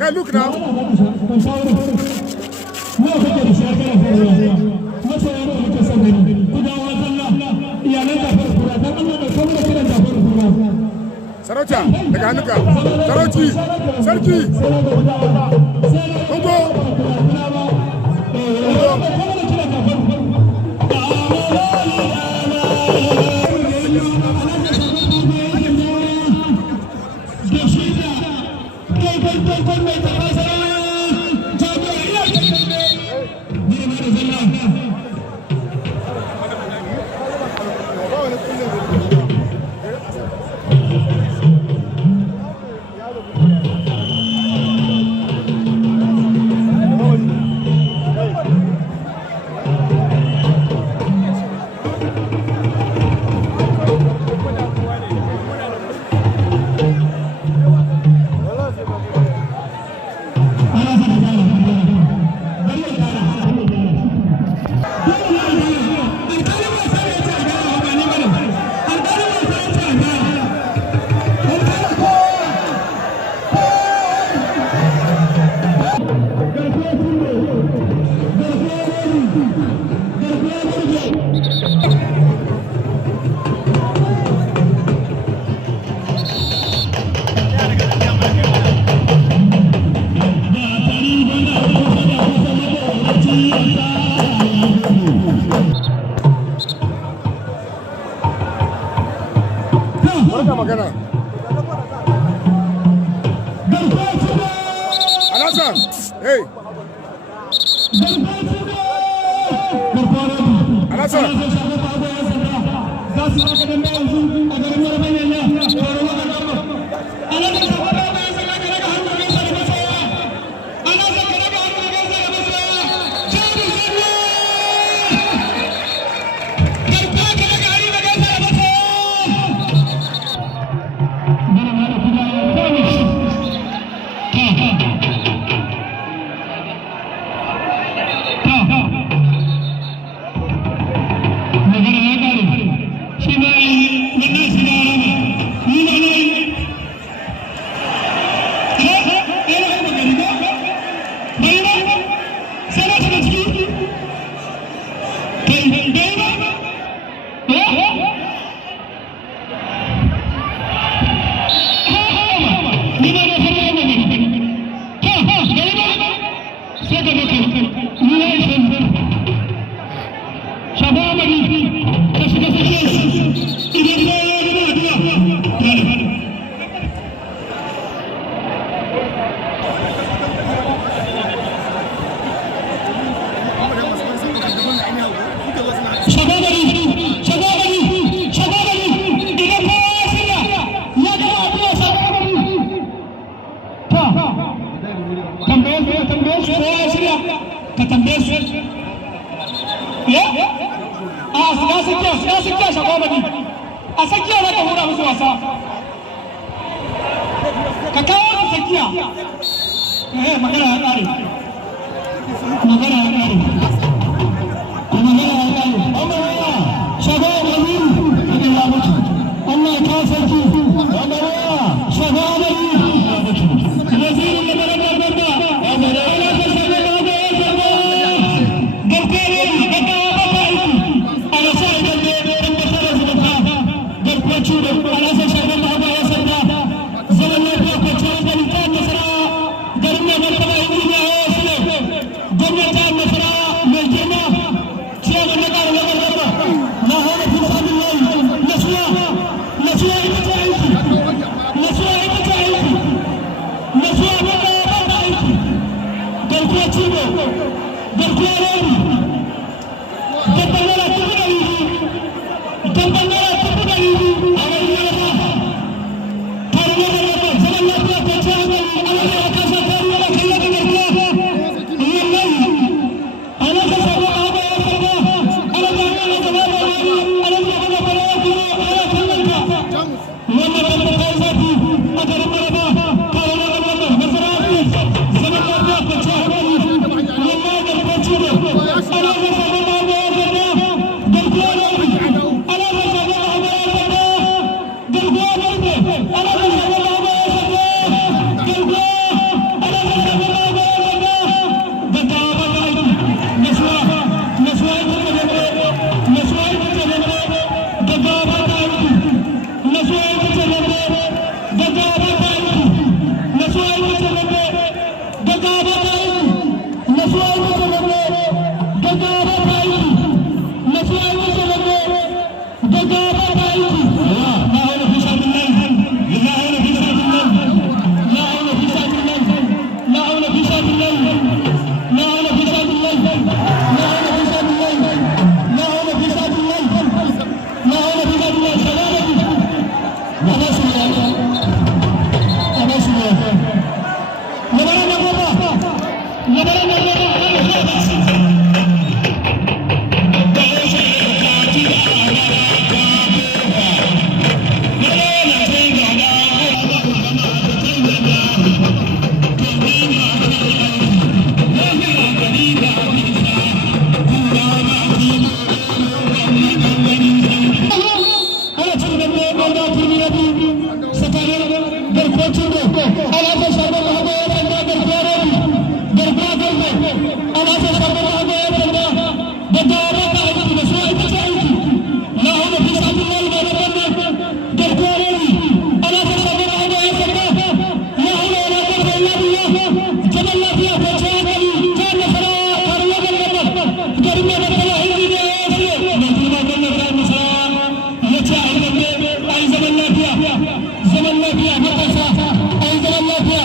Hey, look now. Sarauta daga hannunka. Sarauci, sarki. Kongo. Magana. Alasan, hey. Alasan. zamani a sakiya za ka hura musu wasa ka kawo su sakiya magana ya ƙare magana ya ƙare magana ya ƙare shagwa da wuri da ya mutu Allah ya kawo sarki shagwa da wuri ya mutu wazirin da bara da banda ya zara ala ta shagwa da wuri ya zara garkere daga baba ala sa idan ne dan da fara zuwa garkwaci da ala sa shagwa da baba ya sanda zaman lafiya ko tsara da ta nasara garin da baba ya yi ya sule gwamnati nasara mai girma ciyawa na ƙara na gargaba na hana fi sabin layi nasuwa ita ta aiki nasuwa ita ta aiki nasuwa ba ta aiki garkuwa cibo garkuwa rami dabbanara tuku da rizu a wani yarda tare da gargaba zaman lafiya ko ta hankali a wani ya kasa faruwa da kalla da garkuwa wallahi ana ka samu abu ya farba ana ba ana gaba da wani ana gaba da bala ya kuma ana kallanta wannan babban kai zafi a garin maraba kare na wannan nasara zaman lafiya ko ta hankali wallahi da kwanci ne ana ka samu abu ya farba garkuwa ne ana ka samu abu ya farba garkuwa ne ana ka samu abu ya farba garkuwa ana ka samu abu ya farba zaman lafiya matasa ai zaman lafiya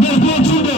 Garkuwa